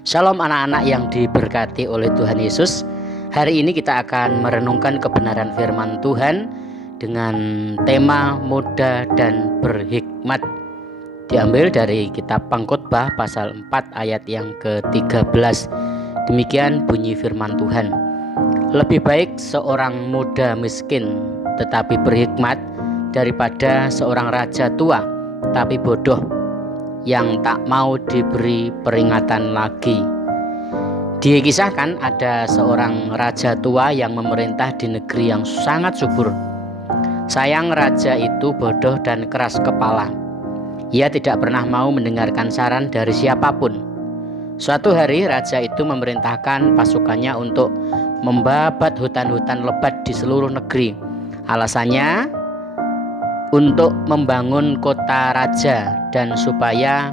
Shalom anak-anak yang diberkati oleh Tuhan Yesus. Hari ini kita akan merenungkan kebenaran firman Tuhan dengan tema muda dan berhikmat. Diambil dari kitab Pengkhotbah pasal 4 ayat yang ke-13. Demikian bunyi firman Tuhan. Lebih baik seorang muda miskin tetapi berhikmat daripada seorang raja tua tapi bodoh yang tak mau diberi peringatan lagi. Dikisahkan ada seorang raja tua yang memerintah di negeri yang sangat subur. Sayang raja itu bodoh dan keras kepala. Ia tidak pernah mau mendengarkan saran dari siapapun. Suatu hari raja itu memerintahkan pasukannya untuk membabat hutan-hutan lebat di seluruh negeri. Alasannya untuk membangun kota raja dan supaya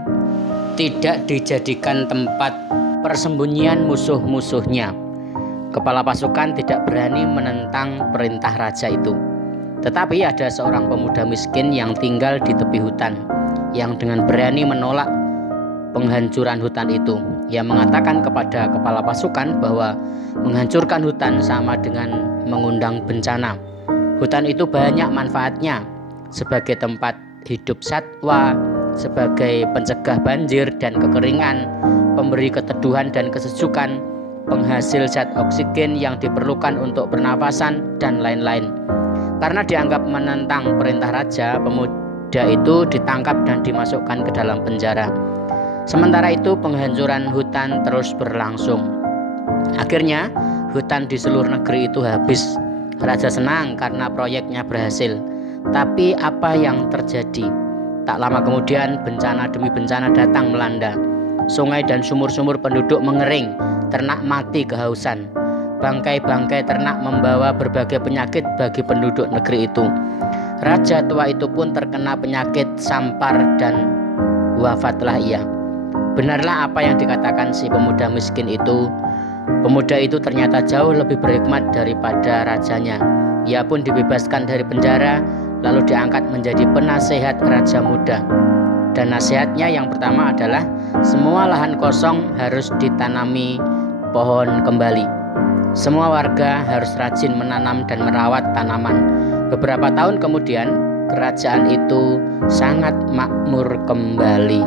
tidak dijadikan tempat persembunyian musuh-musuhnya. Kepala pasukan tidak berani menentang perintah raja itu. Tetapi ada seorang pemuda miskin yang tinggal di tepi hutan yang dengan berani menolak penghancuran hutan itu. Ia mengatakan kepada kepala pasukan bahwa menghancurkan hutan sama dengan mengundang bencana. Hutan itu banyak manfaatnya, sebagai tempat hidup satwa, sebagai pencegah banjir dan kekeringan, pemberi keteduhan dan kesejukan, penghasil zat oksigen yang diperlukan untuk pernapasan, dan lain-lain. Karena dianggap menentang perintah raja, pemuda itu ditangkap dan dimasukkan ke dalam penjara. Sementara itu penghancuran hutan terus berlangsung. Akhirnya hutan di seluruh negeri itu habis. Raja senang karena proyeknya berhasil. Tapi apa yang terjadi? Tak lama kemudian bencana demi bencana datang melanda. Sungai dan sumur-sumur penduduk mengering, ternak mati kehausan. Bangkai-bangkai ternak membawa berbagai penyakit bagi penduduk negeri itu. Raja tua itu pun terkena penyakit sampar dan wafatlah ia. Benarlah apa yang dikatakan si pemuda miskin itu. Pemuda itu ternyata jauh lebih berhikmat daripada rajanya. Ia pun dibebaskan dari penjara, lalu diangkat menjadi penasehat raja muda. Dan nasihatnya yang pertama adalah semua lahan kosong harus ditanami pohon kembali. Semua warga harus rajin menanam dan merawat tanaman. Beberapa tahun kemudian kerajaan itu sangat makmur kembali.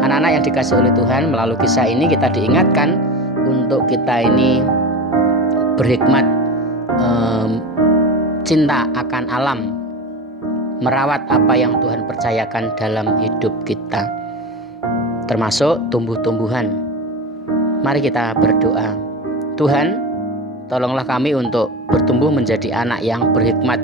Anak-anak yang dikasihi oleh Tuhan, melalui kisah ini kita diingatkan untuk kita ini berhikmat, cinta akan alam, merawat apa yang Tuhan percayakan dalam hidup kita, termasuk tumbuh-tumbuhan. Mari kita berdoa. Tuhan, tolonglah kami untuk bertumbuh menjadi anak yang berhikmat,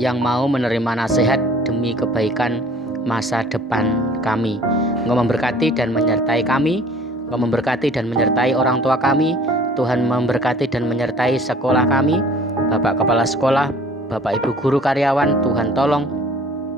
yang mau menerima nasihat demi kebaikan masa depan kami. Engkau memberkati dan menyertai kami. Engkau memberkati dan menyertai orang tua kami. Tuhan memberkati dan menyertai sekolah kami. Bapak Kepala Sekolah, Bapak Ibu Guru Karyawan, Tuhan tolong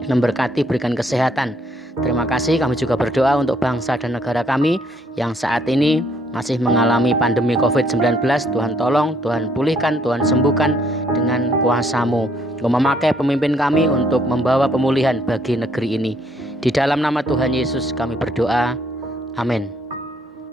memberkati, berikan kesehatan. Terima kasih. Kami juga berdoa untuk bangsa dan negara kami yang saat ini masih mengalami pandemi COVID-19. Tuhan tolong, Tuhan pulihkan, Tuhan sembuhkan dengan kuasa-Mu. Engkau memakai pemimpin kami untuk membawa pemulihan bagi negeri ini. Di dalam nama Tuhan Yesus kami berdoa. Amin.